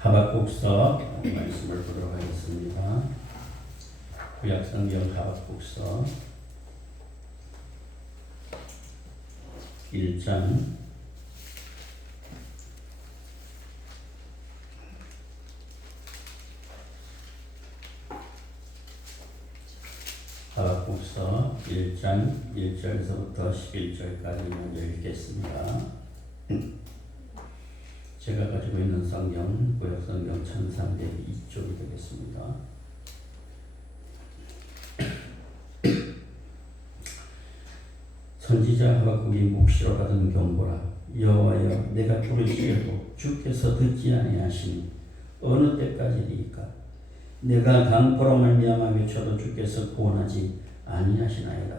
하박국서 말씀을 보도록 하겠습니다. 구약성경 하박국서 1장 1절에서부터 11절까지 먼저 읽겠습니다. 제가 가지고 있는 성경, 구약성경 1302쪽이 되겠습니다. 선지자 하박국이 묵시로 받은 경고라. 여호와여, 내가 부르시려도 주께서 듣지 아니하시니 어느 때까지리이까? 내가 강포로 말미암아 외쳐도 주께서 구원하지 아니하시나이다.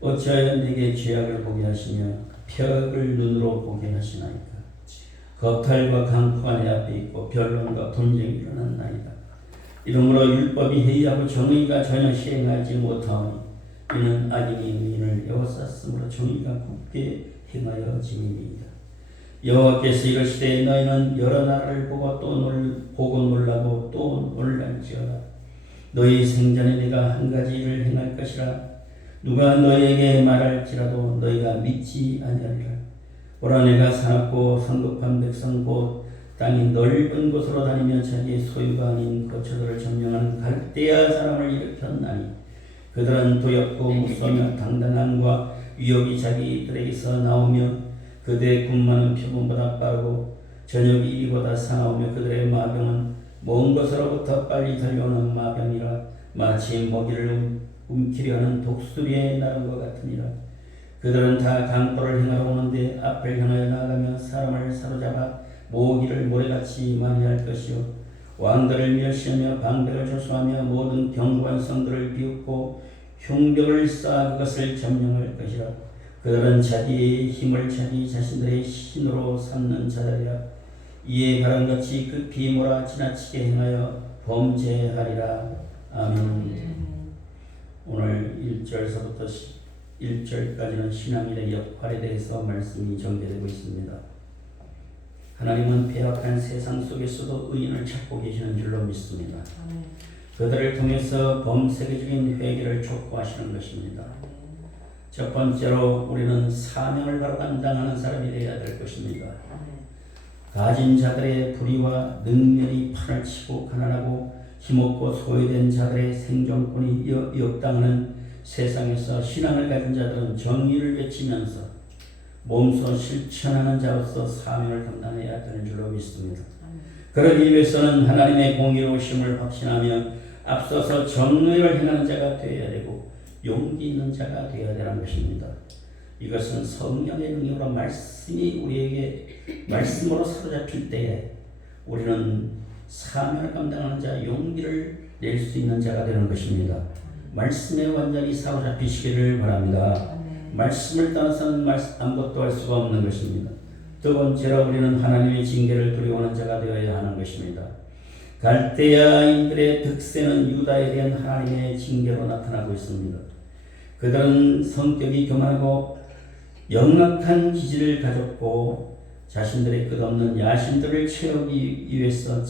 어찌하여 내게 죄악을 보게 하시며 벽을 눈으로 보게 하시나이까? 겁탈과 강포가 내 앞에 있고 변론과 분쟁이 일어났나이다. 이러므로 율법이 해이하고 정의가 전혀 시행하지 못하오니 이는 악인이 의인을 에워쌌으므로 정의가 굳게 행하여 지니이다. 여호와께서 이르시되 너희는 여러 나라를 보고 놀라고 또 놀랄지어다. 너희 생전에 내가 한 가지 일을 행할 것이라. 누가 너희에게 말할지라도 너희가 믿지 아니하리라. 보라, 내가 사납고 성급한 백성 곧 땅이 넓은 곳으로 다니며 자기의 소유가 아닌 거처들을 점령하는 갈대아 사람을 일으켰나니 그들은 두렵고 무서우며 당당함과 위협이 자기들에게서 나오며 그들의 군마는 표범보다 빠르고 저녁이 이리보다 사나우며 그들의 마병은 먼 곳으로부터 빨리 달려오는 마병이라. 마치 먹이를 움키려 하는 독수리의 나름과 같으니라. 그들은 다 강포를 행하러 오는데 앞을 향하여 나아가며 사람을 사로잡아 모으기를 모래같이 많이 할 것이요 왕들을 멸시하며 방백을 조소하며 모든 견고한 성들을 비웃고 흉벽을 쌓아 그것을 점령할 것이라. 그들은 자기의 힘을 자기 자신들의 신으로 삼는 자들이라. 이에 바람같이 급히 몰아 지나치게 행하여 범죄하리라. 아멘. 오늘 1절에서부터 1절까지는 신앙인의 역할에 대해서 말씀이 전개되고 있습니다. 하나님은 폐악한 세상 속에서도 의인을 찾고 계시는 줄로 믿습니다. 그들을 통해서 범세계적인 회개를 촉구하시는 것입니다. 첫 번째로 우리는 사명을 바로 감당하는 사람이 되어야 될 것입니다. 가진 자들의 불의와 능멸이 판을 치고 가난하고 힘없고 소외된 자들의 생존권이 역당하는 세상에서 신앙을 가진 자들은 정의를 외치면서 몸소 실천하는 자로서 사명을 감당해야 되는 줄로 믿습니다. 그러기 위해서는 하나님의 공의로우심을 확신하며 앞서서 정의를 행하는 자가 되어야 되고 용기 있는 자가 되어야 되는 것입니다. 이것은 성령의 능력으로 말씀이 우리에게 말씀으로 사로잡힐 때에 우리는 사명을 감당하는 자, 용기를 낼 수 있는 자가 되는 것입니다. 말씀에 완전히 사로잡히시기를 바랍니다. 말씀을 떠나서는 아무것도 할 수가 없는 것입니다. 두 번째로 우리는 하나님의 징계를 두려워하는 자가 되어야 하는 것입니다. 갈대아인들의 득세는 유다에 대한 하나님의 징계로 나타나고 있습니다. 그들은 성격이 교만하고 영락한 기질을 가졌고 자신들의 끝없는 야심들을 채우기 위해서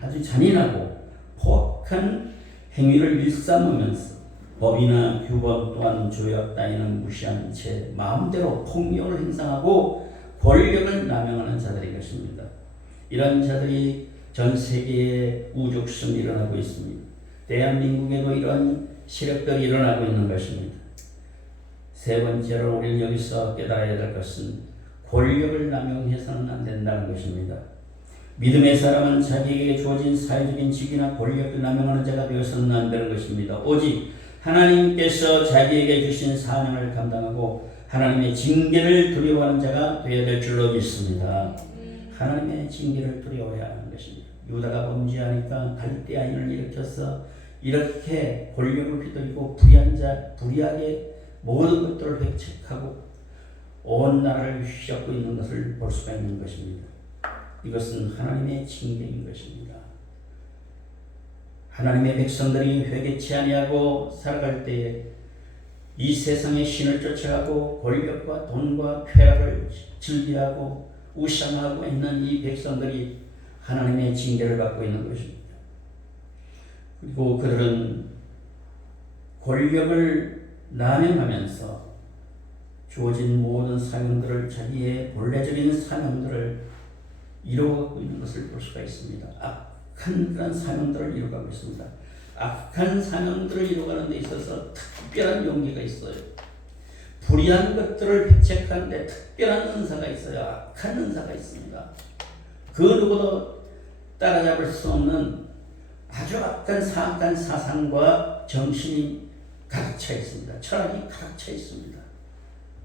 아주 잔인하고 포악한 행위를 일삼으면서 법이나 규범 또한 조약 따위는 무시한 채 마음대로 폭력을 행사하고 권력을 남용하는 자들이 것입니다. 이런 자들이 전 세계에 우죽순 일어나고 있습니다. 대한민국에도 이런 세력들이 일어나고 있는 것입니다. 세 번째로 우리는 여기서 깨달아야 될 것은 권력을 남용해서는 안 된다는 것입니다. 믿음의 사람은 자기에게 주어진 사회적인 직위나 권력을 남용하는 자가 되어서는 안 되는 것입니다. 오직 하나님께서 자기에게 주신 사명을 감당하고 하나님의 징계를 두려워하는 자가 되어야 될 줄로 믿습니다. 하나님의 징계를 두려워해야 하는 것입니다. 유다가 범죄하니까 갈대아인을 일으켜서 이렇게 권력을 휘둘리고 불의하게 모든 것들을 획책하고 온 나라를 휘젓고 있는 것을 볼 수가 있는 것입니다. 이것은 하나님의 징계인 것입니다. 하나님의 백성들이 회개치 아니하고 살아갈 때에 이 세상의 신을 쫓아가고 권력과 돈과 쾌락을 즐기하고 우상하고 있는 이 백성들이 하나님의 징계를 받고 있는 것입니다. 그리고 그들은 권력을 남용하면서 주어진 모든 사명들을 자기의 본래적인 사명들을 이루어가고 있는 것을 볼 수가 있습니다. 악한 그런 사명들을 이루어가고 있습니다. 악한 사명들을 이루어가는 데 있어서 특별한 용기가 있어요. 불의한 것들을 획책하는 데 특별한 은사가 있어요. 악한 은사가 있습니다. 그 누구도 따라잡을 수 없는 아주 악한 사악한 사상과 정신이 가득 차 있습니다. 철학이 가득 차 있습니다.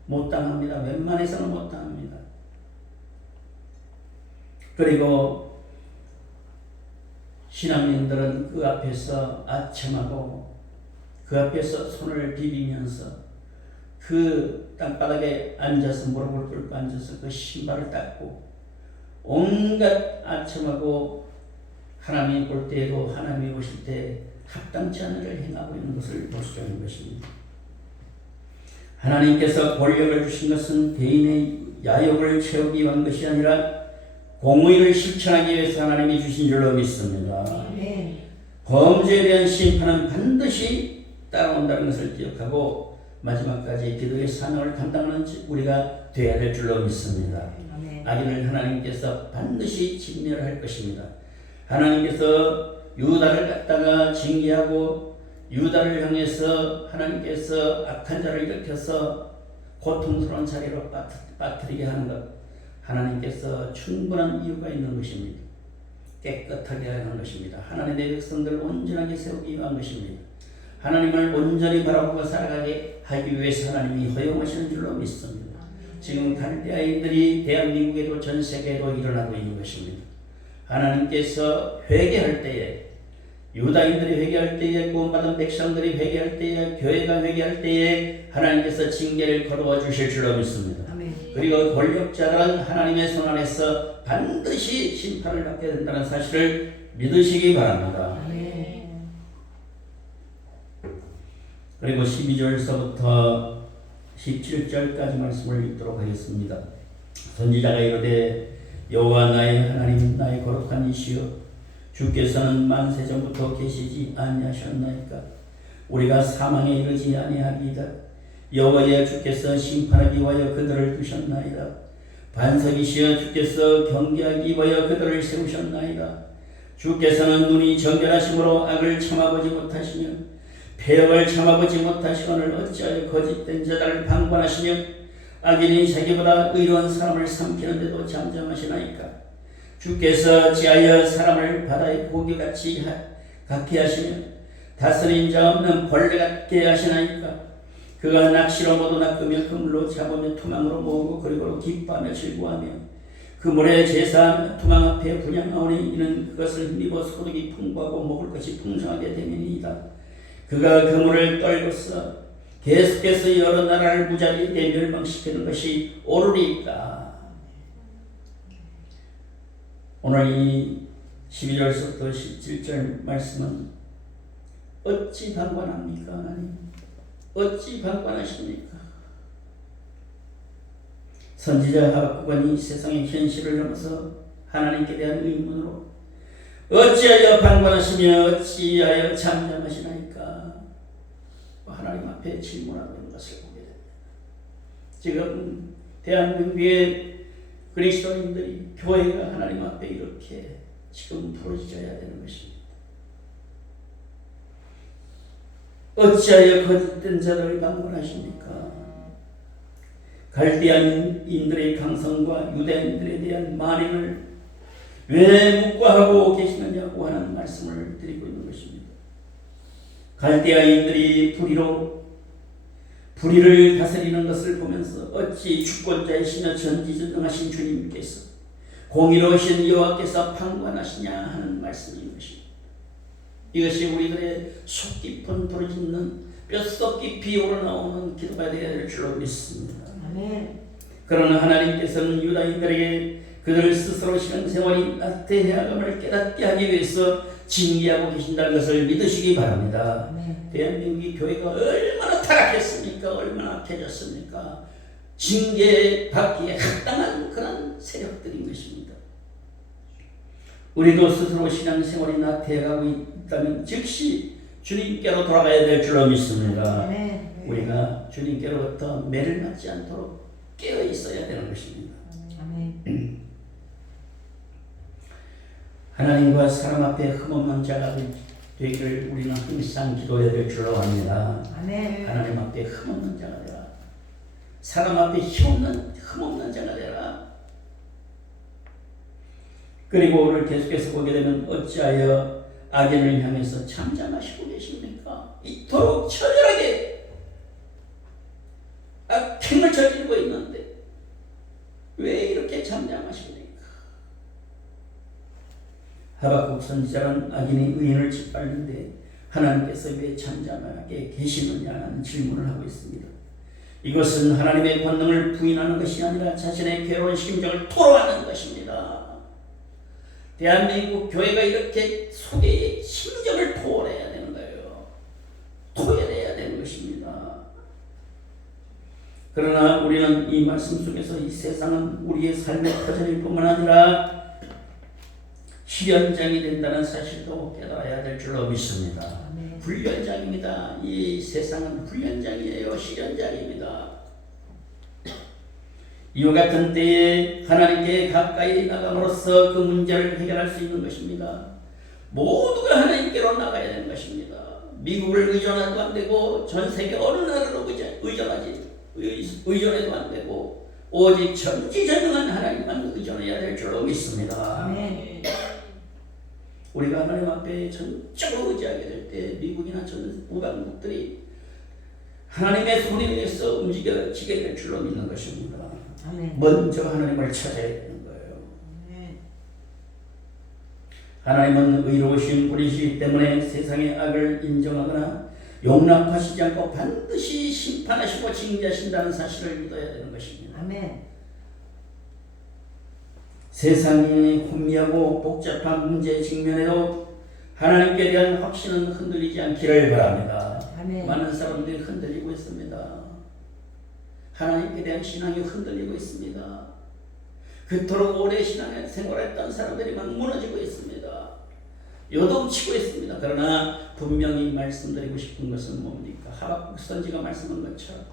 못 당합니다. 웬만해서는 못 당합니다. 그리고 신앙인들은 그 앞에서 아첨하고 그 앞에서 손을 비비면서 그 땅바닥에 앉아서 무릎을 꿇고 앉아서 그 신발을 닦고 온갖 아첨하고 하나님이 볼 때에도 하나님이 보실 때 합당치 않은 일을 행하고 있는 것을 볼 수 있는 것입니다. 하나님께서 권력을 주신 것은 개인의 야욕을 채우기 위한 것이 아니라 공의를 실천하기 위해서 하나님이 주신 줄로 믿습니다. 범죄에 대한 심판은 반드시 따라온다는 것을 기억하고 마지막까지 기도의 사명을 감당하는 우리가 되어야 될 줄로 믿습니다. 악인을 하나님께서 반드시 진멸할 것입니다. 하나님께서 유다를 갖다가 징계하고 유다를 향해서 하나님께서 악한 자를 일으켜서 고통스러운 자리로 빠뜨리게 하는 것, 하나님께서 충분한 이유가 있는 것입니다. 깨끗하게 하는 것입니다. 하나님의 백성들을 온전하게 세우기 위한 것입니다. 하나님을 온전히 바라보고 살아가게 하기 위해서 하나님이 허용하시는 줄로 믿습니다. 지금 갈대아인들이 대한민국에도 전 세계에도 일어나고 있는 것입니다. 하나님께서 회개할 때에, 유다인들이 회개할 때에, 구원받은 백성들이 회개할 때에, 교회가 회개할 때에 하나님께서 징계를 거두어 주실 줄로 믿습니다. 그리고 권력자들은 하나님의 손 안에서 반드시 심판을 받게 된다는 사실을 믿으시기 바랍니다. 그리고 12절서부터 17절까지 말씀을 읽도록 하겠습니다. 선지자가 이르되 여호와 나의 하나님 나의 거룩한 이시여 주께서는 만세전부터 계시지 아니하셨나이까. 우리가 사망에 이르지 아니하리이다. 여호와여 주께서 심판하기 위하여 그들을 두셨나이다. 반석이시여 주께서 경계하기 위하여 그들을 세우셨나이다. 주께서는 눈이 정결하심으로 악을 참아보지 못하시며 폐역을 참아보지 못하시거늘 어찌하여 거짓된 자들을 방관하시며 악인이 자기보다 의로운 사람을 삼키는데도 잠잠하시나이까. 주께서 어찌하여 사람을 바다의 고기같이 갖게 하시며 다스린 자 없는 벌레 같게 하시나이까. 그가 낚시로 모두 낚으며 그물로 잡으며 투망으로 모으고 그리고 기뻐하며 즐거워하며 그 물에 제사하며 투망 앞에 분양하오니 이는 그것을 힘입어 소득이 풍부하고 먹을 것이 풍성하게 되면이다. 그가 그 물을 떨고서 계속해서 여러 나라를 무자비하게 멸망시키는 것이 옳으리까. 오늘 이 12절부터 17절 말씀은 어찌 방관합니까? 하나님 어찌 방관하십니까? 선지자 하박국은 이 세상의 현실을 넘어서 하나님께 대한 의문으로 어찌하여 방관하시며 어찌하여 잠잠하시나이까 하나님 앞에 질문하고 있는 것을 보게 됩니다. 지금 대한민국의 그리스도인들이 교회가 하나님 앞에 이렇게 지금 부르짖어야 되는 것입니다. 어찌하여 거짓된 자들을 방관하십니까? 갈대아인들의 강성과 유대인들에 대한 만행을 왜 묵과하고 계시느냐고 하는 말씀을 드리고 있는 것입니다. 갈대아인들이 불의를 다스리는 것을 보면서 어찌 주권자이시며 전지전능하신 주님께서 공의로우신 여호와께서 방관하시냐 하는 말씀인 것입니다. 이것이 우리들의 속 깊은 부르짖는 뼛속 깊이 우러나오는 기도가 되어야 될 줄로 믿습니다. 아멘. 그러나 하나님께서는 유다인들에게 그들 스스로 신앙생활이 나태해야감을 깨닫게 하기 위해서 징계하고 계신다는 것을 믿으시기 바랍니다. 아멘. 대한민국이 교회가 얼마나 타락했습니까? 얼마나 악해졌습니까? 징계받기에 합당한 그런 세력들인 것입니다. 우리도 스스로 신앙생활이 나태해가고 있다면 즉시 주님께로 돌아가야 될 줄로 믿습니다. 우리가 주님께로부터 매를 맞지 않도록 깨어 있어야 되는 것입니다. 하나님과 사람 앞에 흠없는 자가 되기를 우리는 항상 기도해야 될 줄로 압니다. 하나님 앞에 흠없는 자가 되라. 사람 앞에 흠없는 자가 되라. 그리고 오늘 계속해서 보게 되면 어찌하여 악인을 향해서 잠잠하시고 계십니까? 이토록 처절하게 악행을 저지르고 있는데 왜 이렇게 잠잠하십니까? 하박국 선지자는 악인이 의인을 짓밟는데 하나님께서 왜 잠잠하게 계시느냐는 질문을 하고 있습니다. 이것은 하나님의 권능을 부인하는 것이 아니라 자신의 괴로운 심정을 토로하는 것입니다. 대한민국 교회가 이렇게 속의 심정을 토해내야 되는 거예요. 토해내야 되는 것입니다. 그러나 우리는 이 말씀 속에서 이 세상은 우리의 삶의 터전일 뿐만 아니라 실현장이 된다는 사실도 깨달아야 될 줄로 믿습니다. 훈련장입니다. 이 세상은 훈련장이에요. 실현장입니다. 이와 같은 때에 하나님께 가까이 나감으로써 그 문제를 해결할 수 있는 것입니다. 모두가 하나님께로 나가야 되는 것입니다. 미국을 의존해도 안 되고 전 세계 어느 나라로 의존해도 안 되고 오직 전지전능한 하나님만 의존해야 될 줄로 믿습니다. 우리가 하나님 앞에 전적으로 의지하게 될 때 미국이나 전 우방국들이 하나님의 손에 의해서 움직여지게 될 줄로 믿는 것입니다. 먼저 하나님을 찾아야 되는 거예요. 하나님은 의로우신 분이시기 때문에 세상의 악을 인정하거나 용납하시지 않고 반드시 심판하시고 징계하신다는 사실을 믿어야 되는 것입니다. 세상이 혼미하고 복잡한 문제에 직면해도 하나님께 대한 확신은 흔들리지 않기를 바랍니다. 많은 사람들이 흔들리고 있습니다. 하나님께 대한 신앙이 흔들리고 있습니다. 그토록 오래 신앙에 생활했던 사람들이 막 무너지고 있습니다. 요동치고 있습니다. 그러나 분명히 말씀드리고 싶은 것은 뭡니까? 하박국 선지가 말씀한 것처럼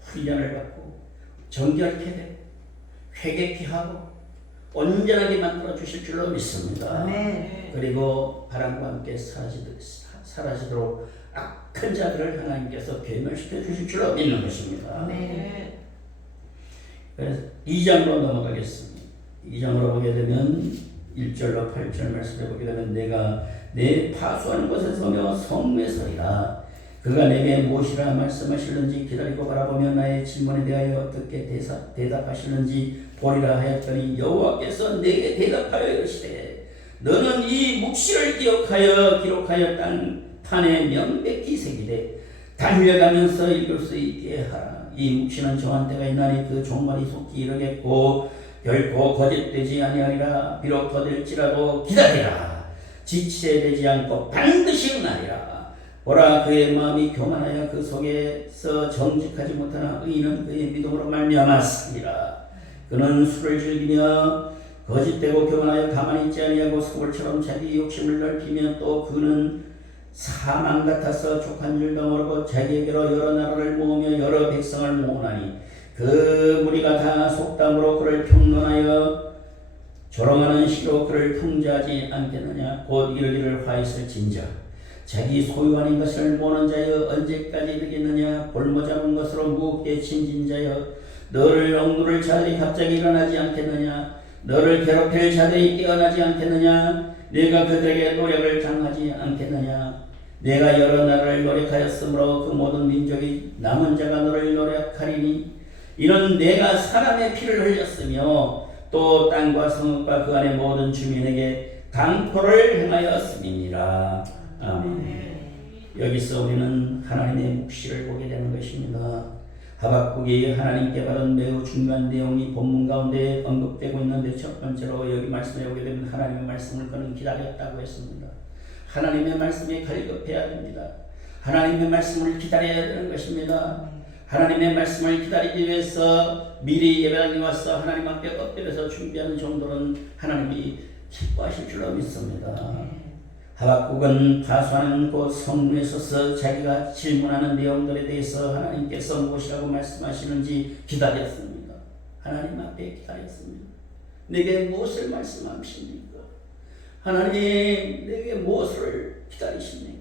훈련을 받고 정결케 되고 회개케 하고 온전하게 만들어 주실 줄로 믿습니다. 그리고 바람과 함께 사라지도록 악한 자들을 하나님께서 괴멸시켜 주실 줄로 믿는 것입니다. 그래서 2장으로 넘어가겠습니다. 2장으로 보게 되면 1절로 8절 말씀을 보게 되면 내가 내 파수하는 곳에 서며 성문에 서리라. 그가 내게 무엇이라 말씀하실는지 기다리고 바라보며 나의 질문에 대하여 어떻게 대답하실는지 보리라 하였더니 여호와께서 내게 대답하여 이르시되 너는 이 묵시를 기록하여 땅판에 명백히 새기되 달려가면서 읽을 수 있게 하라. 이 묵시는 저한 때가 있나니 그 종말이 속히 이르겠고 결코 거짓되지 아니하리라. 비록 더딜지라도 기다리라. 지체되지 않고 반드시 응하리라. 보라 그의 마음이 교만하여 그 속에서 정직하지 못하나 의인은 그의 믿음으로 말미암아 사니라. 그는 술을 즐기며 거짓되고 교만하여 가만히 있지 아니하고 소굴처럼 자기 욕심을 넓히며 또 그는 사망 같아서 족한 줄도 모르고 자기에게로 여러 나라를 모으며 여러 백성을 모으나니 그 무리가 다 속담으로 그를 평론하여 조롱하는 시로 그를 풍자하지 않겠느냐. 곧 이르기를 화 있을진저 자기 소유 아닌 것을 모으는 자여 언제까지 이르겠느냐. 볼모 잡은 것으로 무겁게 친진 자여 너를 억누를 자들이 갑자기 일어나지 않겠느냐. 너를 괴롭힐 자들이 깨어나지 않겠느냐. 내가 그들에게 노력을 당하지 않겠느냐. 내가 여러 나라를 노력하였으므로 그 모든 민족이 남은 자가 너를 노력하리니 이는 내가 사람의 피를 흘렸으며 또 땅과 성읍과 그 안의 모든 주민에게 강포를 행하였음이니라. 아멘. 여기서 우리는 하나님의 묵시를 보게 되는 것입니다. 하박국이 하나님께 받은 매우 중요한 내용이 본문 가운데 언급되고 있는데 첫 번째로 여기 말씀에 오게 되면 하나님의 말씀을 그는 기다렸다고 했습니다. 하나님의 말씀에 갈급해야 됩니다. 하나님의 말씀을 기다려야 되는 것입니다. 하나님의 말씀을 기다리기 위해서 미리 예배당에 와서 하나님 앞에 엎드려서 준비하는 정도는 하나님이 기뻐하실 줄로 믿습니다. 하박국은 파수하는 곳 성문에 서서 자기가 질문하는 내용들에 대해서 하나님께서 무엇이라고 말씀하시는지 기다렸습니다. 하나님 앞에 기다렸습니다. 내게 무엇을 말씀하십니까? 하나님 내게 무엇을 기다리십니까?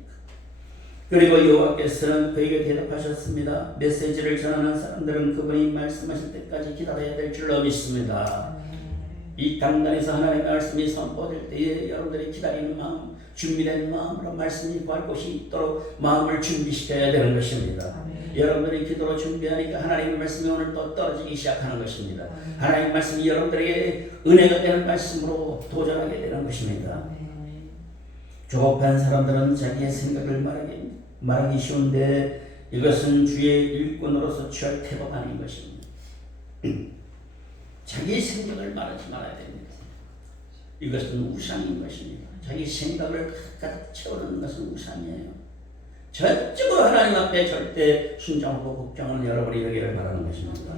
그리고 여호와께서는 그에게 대답하셨습니다. 메시지를 전하는 사람들은 그분이 말씀하실 때까지 기다려야 될 줄로 믿습니다. 이 당단에서 하나님의 말씀이 선포될 때에 여러분들이 기다리는 마음, 준비된 마음으로 말씀이 구할 곳이 있도록 마음을 준비시켜야 되는 것입니다. 여러분들이 기도로 준비하니까 하나님의 말씀이 오늘 또 떨어지기 시작하는 것입니다. 하나님의 말씀이 여러분들에게 은혜가 되는 말씀으로 도전하게 되는 것입니다. 조급한 사람들은 자기의 생각을 말하기 쉬운데 이것은 주의 일꾼으로서 취할 태도가 아닌 것입니다. 자기 생각을 말하지 말아야 됩니다. 이것은 우상인 것입니다. 자기 생각을 가득 채우는 것은 우상이에요. 전적으로 하나님 앞에 절대 순종하고 걱정하는 여러분이 되기를 바라는 것입니다.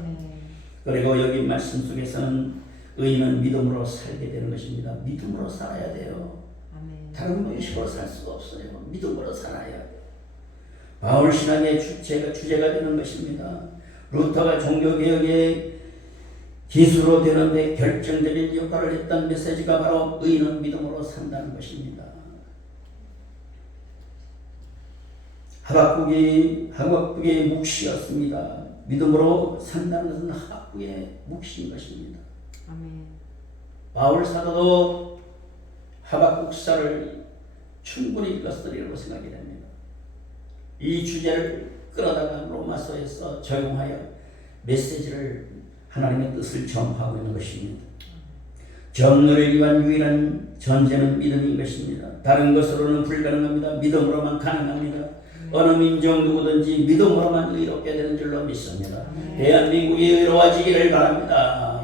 그리고 여기 말씀 속에서는 의인은 믿음으로 살게 되는 것입니다. 믿음으로 살아야 돼요. 다른 방식으로 살 수가 없어요. 믿음으로 살아야 돼요. 바울 신학의 주제가 되는 것입니다. 루터가 종교개혁의 기수로 되는데 결정적인 역할을 했던 메시지가 바로 의인은 믿음으로 산다는 것입니다. 하박국의 묵시였습니다. 믿음으로 산다는 것은 하박국의 묵시인 것입니다. 아멘. 바울 사도도 하박국사를 충분히 읽었으리라고 생각이 됩니다. 이 주제를 끌어다가 로마서에서 적용하여 메시지를 하나님의 뜻을 전파하고 있는 것입니다. 정의를 위한 유일한 전제는 믿음인 것입니다. 다른 것으로는 불가능합니다. 믿음으로만 가능합니다. 어느 민족 누구든지 믿음으로만 의롭게 되는 줄로 믿습니다. 대한민국이 의로워지기를 바랍니다.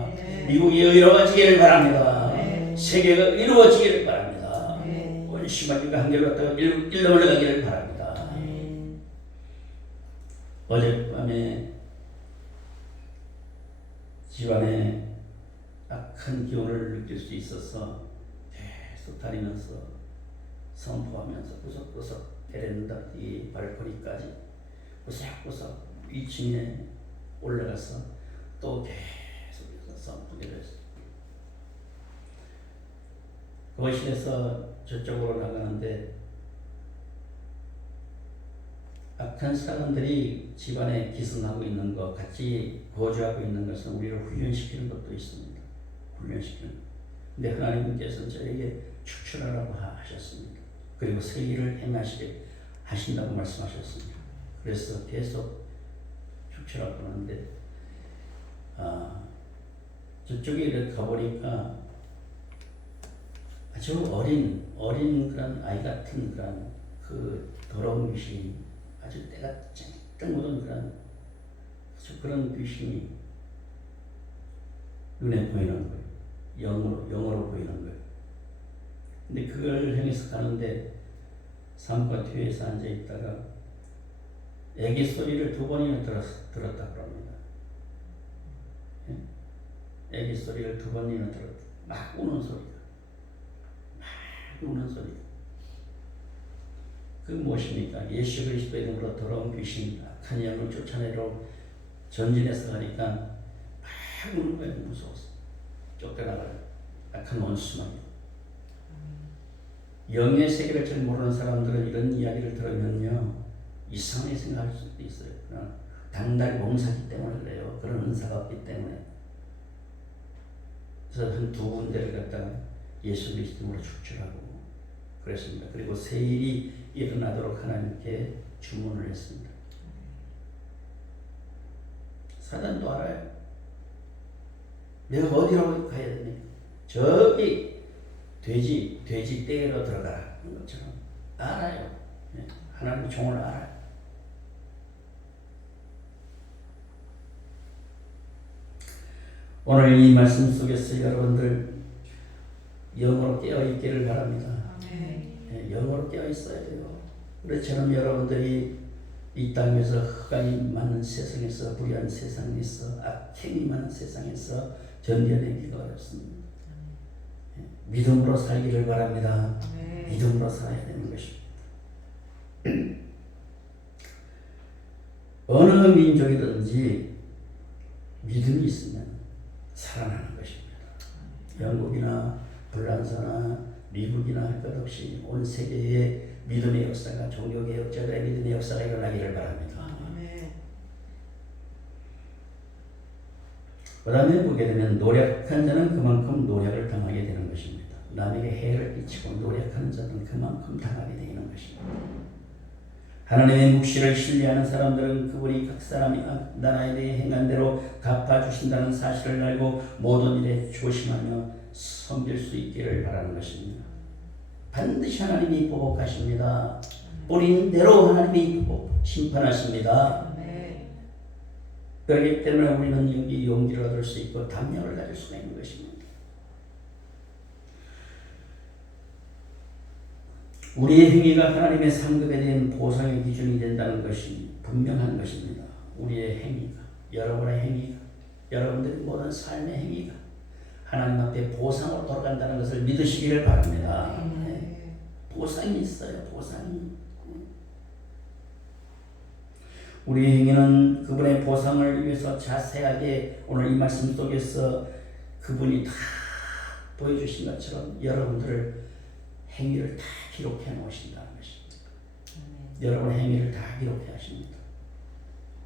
미국이 의로워지기를 바랍니다. 세계가 이루어지기를 바랍니다. 원시마귀가 한결같다가 일로 올라가기를 바랍니다. 어젯밤에 집안에 악한 기운을 느낄 수 있어서 계속 다니면서 선포하면서 구석구석 베란다 이 발코니까지 구석구석 2층에 올라가서 또 계속해서 선포기를 했어요. 거실에서 저쪽으로 나가는데 악한 사람들이 집안에 기승하고 있는 것, 같이 거주하고 있는 것은 우리를 훈련시키는 것도 있습니다. 훈련시키는 것. 근데 하나님께서는 저에게 축출하라고 하셨습니다. 그리고 새 일을 행하시게 하신다고 말씀하셨습니다. 그래서 계속 축출하고 하는데 저쪽에 이렇게 가보니까 아주 어린 그런 아이 같은 그런 더러운 귀신이 아주 때가 쨍쨍 묻은 그런 귀신이 눈에 보이는 거예요. 영어로 보이는 거예요. 근데 그걸 향해서 가는데 산과 뒤에서 앉아 있다가 애기 소리를 2번이나 들었다고 합니다. 애기 소리를 2번이나 들었다. 막 우는 소리가. 그 무엇입니까? 예수 그리스도의 이름으로 더러운 귀신, 악한 영을 쫓아내러 전진해서 가니까 막 우는 거예요. 무서워서 쫓겨나가요. 악한 원수만. 영의 세계를 잘 모르는 사람들은 이런 이야기를 들으면요 이상하게 생각할 수도 있어요. 그러나 당달 몸사기 때문에 그래요. 그런 은사가 없기 때문에. 그래서 한 2군데를 갖다가 예수 그리스도로 축출하고 그랬습니다. 그리고 새 일이 일어나도록 하나님께 주문을 했습니다. 사단도 알아요. 내가 어디로 가야 됩니까? 저기 돼지 떼로 들어가라 하는 것처럼 알아요. 하나님의 종을 알아요. 오늘 이 말씀 속에서 여러분들 영으로 깨어있기를 바랍니다. 영으로 깨어있어야 돼요. 그렇지만 여러분들이 이 땅에서 흑암이 많은 세상에서, 불의한 세상에서, 악행이 많은 세상에서 견뎌내기가 어렵습니다. 믿음으로 살기를 바랍니다. 아멘. 믿음으로 살아야 되는 것입니다. 어느 민족이든지 믿음이 있으면 살아나는 것입니다. 영국이나 불란서나 미국이나 할 것 없이 온 세계에 믿음의 역사가, 종교개혁자들의 믿음의 역사가 일어나기를 바랍니다. 아멘. 그 다음에 보게 되면 노력한 자는 그만큼 노력을 당하게 되는 것입니다. 남에게 해를 끼치고 노력하는 자는 그만큼 당하게 되는 것입니다. 하나님의 묵시를 신뢰하는 사람들은 그분이 각 사람이 나라에 대해 행한 대로 갚아주신다는 사실을 알고 모든 일에 조심하며 섬길 수 있기를 바라는 것입니다. 반드시 하나님이 보복하십니다. 뿌린 대로 하나님이 심판하십니다. 아멘. 그렇기 때문에 우리는 여기 용기를 얻을 수 있고 담력을 가질 수가 있는 것입니다. 우리의 행위가 하나님의 상급에 대한 보상의 기준이 된다는 것이 분명한 것입니다. 우리의 행위가, 여러분의 행위가, 여러분들의 모든 삶의 행위가 하나님 앞에 보상으로 돌아간다는 것을 믿으시기를 바랍니다. 네. 보상이 있어요. 보상이. 우리의 행위는 그분의 보상을 위해서 자세하게 오늘 이 말씀 속에서 그분이 다 보여주신 것처럼 여러분들을 행위를 다 기록해 놓으신다는 것입니다. 여러분의 행위를 다 기록해 하십니다.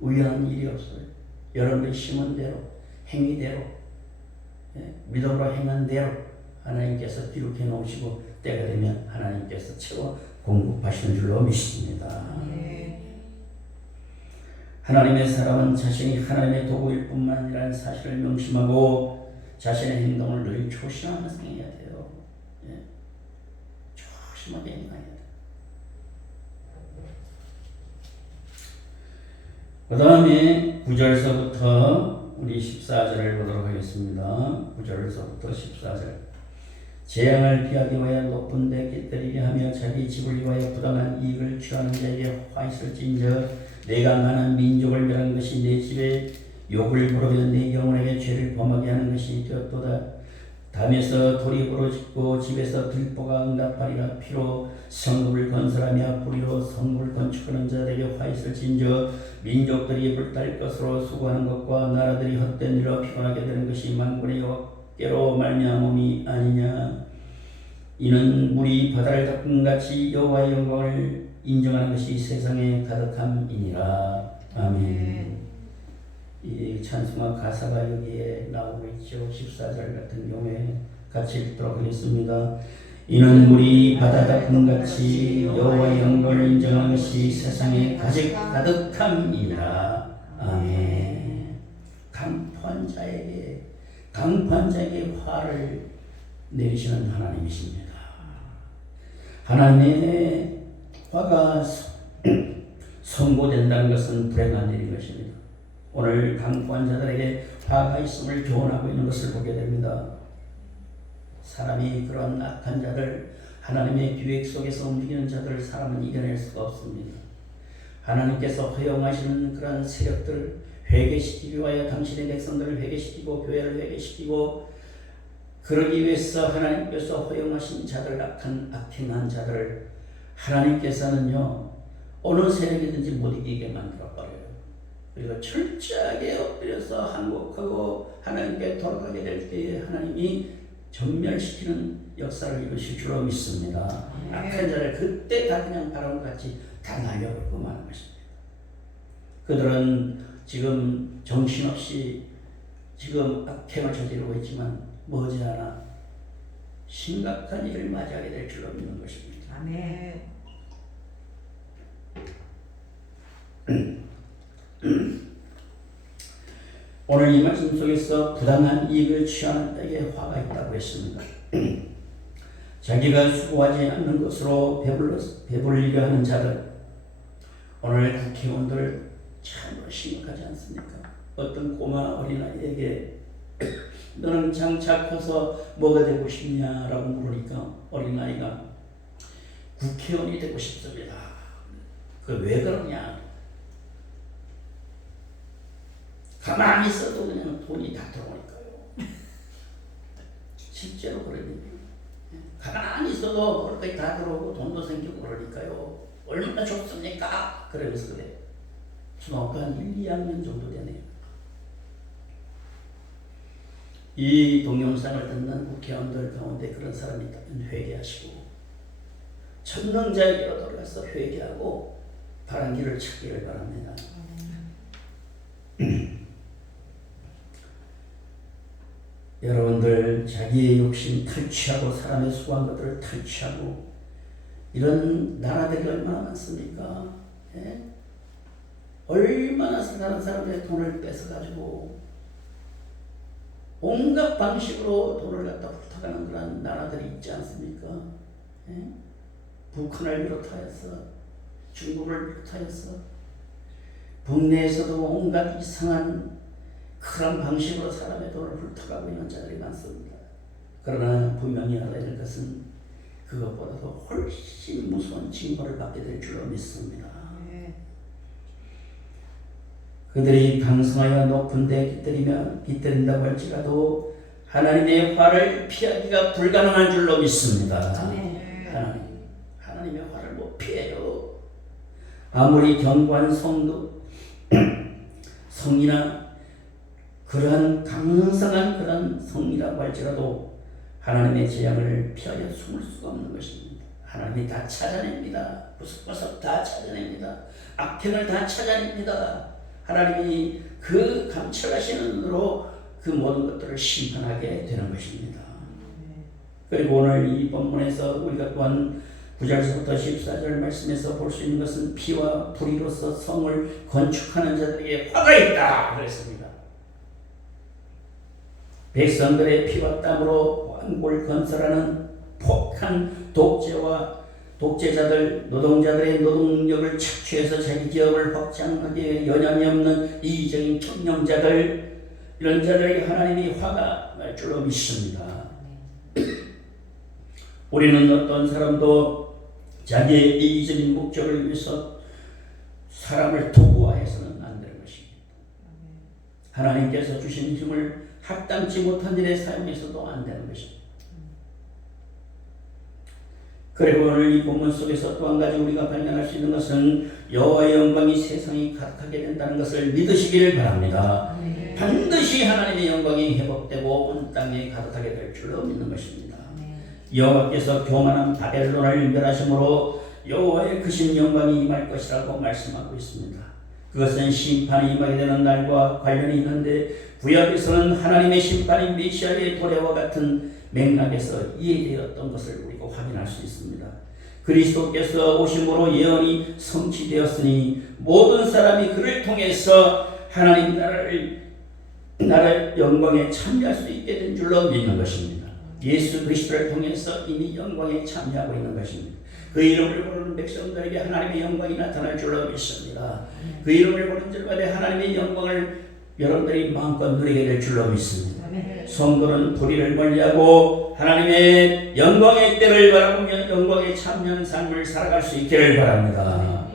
우연한 일이 없어요. 여러분들이 심은 대로, 행위대로, 믿음으로 행한 대로 하나님께서 기록해 놓으시고 때가 되면 하나님께서 채워 공급하시는 줄로 믿습니다. 하나님의 사람은 자신이 하나님의 도구일 뿐만 아니라 사실을 명심하고 자신의 행동을 늘 조심하면서 행해야 돼요. 조심하게 행해야 돼요. 그 다음에 9절서부터 우리 14절을 보도록 하겠습니다. 9절서부터 14절. 재앙을 피하기 위하여 높은 데 깃들이게 하며 자기 집을 위하여 부당한 이익을 취하는 자에게 화 있을진저 내가 많은 민족을 멸한 것이 내 집에 욕을 부르며 내 영혼에게 죄를 범하게 하는 것이 되었도다. 담에서 돌이 부러지고 집에서 들보가 응답하리라. 피로 성읍을 건설하며 뿌리로 성읍을 건축하는 자들에게 화 있을진저 민족들이 불탈 것으로 수고하는 것과 나라들이 헛된 일로 피곤하게 되는 것이 만군의 여호와께로 말미암음이 아니냐. 이는 물이 바다를 덮음같이 여호와의 영광을 인정하는 것이 세상에 가득함이니라. 아멘. 이 찬송가 가사가 여기에 나오고 있죠. 14절 같은 경우에 같이 읽도록 하겠습니다. 이는 물이 바다 덮음같이 여호와의 영광을 인정하는 것이 세상에 가득함이니라. 아멘. 강포한 자에게 화를 내리시는 하나님이십니다. 하나님의 화가 선고된다는 것은 불행한 일인 것입니다. 오늘 강포한 자들에게 화가 있음을 교훈하고 있는 것을 보게 됩니다. 사람이 그런 악한 자들, 하나님의 계획 속에서 움직이는 자들을 사람은 이겨낼 수가 없습니다. 하나님께서 허용하시는 그런 세력들 회개시키기 위하여 당신의 백성들을 회개시키고 교회를 회개시키고 그러기 위해서 하나님께서 허용하신 자들, 악행한 자들을 하나님께서는요 어느 세력이든지 못 이기게 만들어버려요. 그리고 철저하게 엎드려서 항복하고 하나님께 돌아가게 될 때에 하나님이 전멸시키는 역사를 이루실 줄로 믿습니다. 악한 자를 그때 다 그냥 바람같이 다 날려버리고 마는 것입니다. 그들은 지금 정신없이 지금 악행을 저지르고 있지만 머지않아 심각한 일을 맞이하게 될 줄로 믿는 것입니다. 아멘. 오늘 이 말씀 속에서 부당한 이익을 취하는 자에게 화가 있다고 했습니다. 자기가 수고하지 않는 것으로 배불리려 하는 자들, 오늘 국회의원들 참으로 심각하지 않습니까? 어떤 꼬마 어린아이에게 너는 장차 커서 뭐가 되고 싶냐라고 물으니까 어린아이가 국회의원이 되고 싶습니다. 그 왜 그러냐? 가만히 있어도 그냥 돈이 다 들어오니까요. 실제로 그러니 가만히 있어도 먹을 것이 다 들어오고 돈도 생기고 그러니까요. 얼마나 좋습니까? 그러면서 그래. 중학교 한 1, 2학년 정도 되네요. 이 동영상을 듣는 국회의원들 가운데 그런 사람이 있다면 회개하시고 천능자에게로 돌아가서 회개하고 바른 길을 찾기를 바랍니다. 여러분들 자기의 욕심 탈취하고 사람의 수고한 것들을 탈취하고 이런 나라들이 얼마나 많습니까? 예? 얼마나 다른 사람들의 돈을 뺏어가지고 온갖 방식으로 돈을 갖다 훑어가는 그런 나라들이 있지 않습니까? 예? 북한을 비롯하여서 중국을 비롯하여서 북내에서도 온갖 이상한 그런 방식으로 사람의 돈을 훑어가고 있는 자들이 많습니다. 그러나 분명히 알아야 될 것은 그것보다도 훨씬 무서운 징벌을 받게 될 줄로 믿습니다. 그들이 방송하여 높은 데 깃들인다고 할지라도 하나님의 화를 피하기가 불가능한 줄로 믿습니다. 하나님의 화를 못 피해요. 아무리 견고한 성이나 그러한 강성한 그런 성이라고 할지라도 하나님의 재앙을 피하여 숨을 수가 없는 것입니다. 하나님이 다 찾아냅니다. 구석구석 다 찾아냅니다. 악행을 다 찾아냅니다. 하나님이 그 감찰하시는 눈으로 그 모든 것들을 심판하게 되는 것입니다. 그리고 오늘 이 본문에서 우리가 또한 9절부터 14절 말씀에서 볼 수 있는 것은 피와 불의로서 성을 건축하는 자들에게 화가 있다 그랬습니다. 백성들의 피와 땀으로 왕국을 건설하는 폭한 독재자들, 노동자들의 노동력을 착취해서 자기 기업을 확장하기 위해 여념이 없는 이기적인 경영자들, 이런 자들에게 하나님이 화가 날 줄로 믿습니다. 우리는 어떤 사람도 자기의 이기적인 목적을 위해서 사람을 도구화해서는 안 되는 것입니다. 하나님께서 주신 힘을 합당치 못한 일에 사용해서도 안 되는 것입니다. 그리고 오늘 이 본문 속에서 또 한 가지 우리가 발견할 수 있는 것은 여호와의 영광이 세상이 가득하게 된다는 것을 믿으시길 바랍니다. 반드시 하나님의 영광이 회복되고 온 땅에 가득하게 될 줄로 믿는 것입니다. 여호와께서 교만한 바벨론을 멸하심으로 여호와의 크신 영광이 임할 것이라고 말씀하고 있습니다. 그것은 심판이 임하게 되는 날과 관련이 있는데 구약에서는 하나님의 심판이 메시아의 도래와 같은 맥락에서 이해되었던 것을 우리가 확인할 수 있습니다. 그리스도께서 오심으로 예언이 성취되었으니 모든 사람이 그를 통해서 하나님 나라의 영광에 참여할 수 있게 된 줄로 믿는 것입니다. 예수 그리스도를 통해서 이미 영광에 참여하고 있는 것입니다. 그 이름을 부르는 백성들에게 하나님의 영광이 나타날 줄로 믿습니다. 그 이름을 부르는 자들에게 하나님의 영광을 여러분들이 마음껏 누리게 될 줄로 믿습니다. 성도는 불의를 멀리하고 하나님의 영광의 때를 바라보며 영광에 참여하는 삶을 살아갈 수 있기를 바랍니다.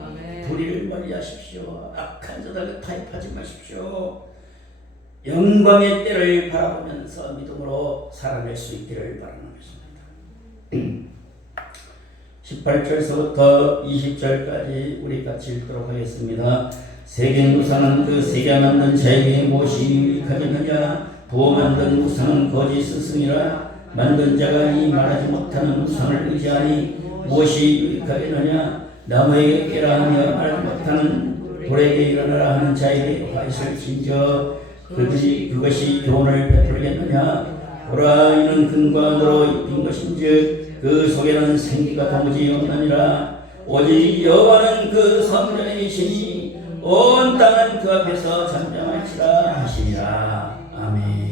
불의를 멀리하십시오. 악한 자들과 타협하지 마십시오. 영광의 때를 바라보면서 믿음으로 살아낼 수 있기를 바라는 것입니다. 18절서부터 20절까지 우리 같이 읽도록 하겠습니다. 세계 우상은 그 세계 만든 자에게 무엇이 유익하겠느냐? 부어 만든 우상은 거짓 스승이라 만든 자가 이 말하지 못하는 우상을 의지하니 무엇이 유익하겠느냐? 나무에게 깨라 하며 말하지 못하는 돌에게 일어나라 하는 자에게 화있을 진저 그것이 교훈을 베풀겠느냐? 보라 이는 금과 너로 입힌 것인즉 그 속에는 생기가 도무지 없느니라. 오직 여호와는 그 성전이시니 온 땅은 그 앞에서 잠잠할지라 하시니라. 아멘.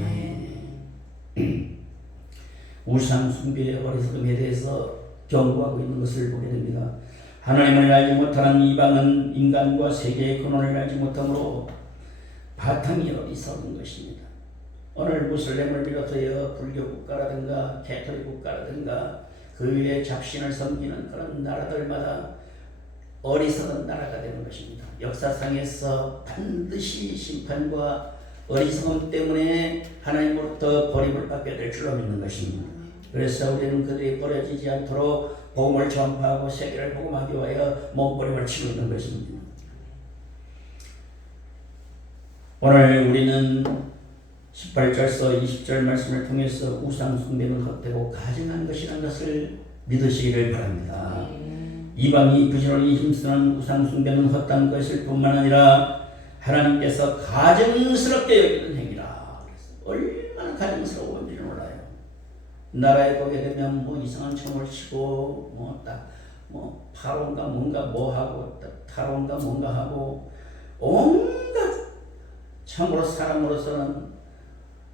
우상 숭배의 어리석음에 대해서 경고하고 있는 것을 보게 됩니다. 하나님을 알지 못하는 이방은 인간과 세계의 근원을 알지 못하므로 바탕이 어리석은 것입니다. 오늘 무슬림을 비롯하여 불교 국가라든가 개토릭 국가라든가 그 위에 잡신을 섬기는 그런 나라들마다 어리석은 나라가 되는 것입니다. 역사상에서 반드시 심판과 어리석음 때문에 하나님으로부터 버림을 받게 될 줄로 믿는 것입니다. 그래서 우리는 그들이 버려지지 않도록 복음을 전파하고 세계를 복음하기 위하여 몸부림을 치고 있는 것입니다. 오늘 우리는 18절서 20절 말씀을 통해서 우상 숭배는 헛되고 가증한 것이라는 것을 믿으시기를 바랍니다. 이방이 부지런히 힘쓰는 우상 숭배는 헛된 것일 뿐만 아니라 하나님께서 가증스럽게 여기는 행위라. 얼마나 가증스러운지 몰라요. 나라에 보게 되면 뭐 이상한 춤을 추고 파론가 뭔가 뭐 하고 타론가 뭔가 하고 온갖 참으로 사람으로서는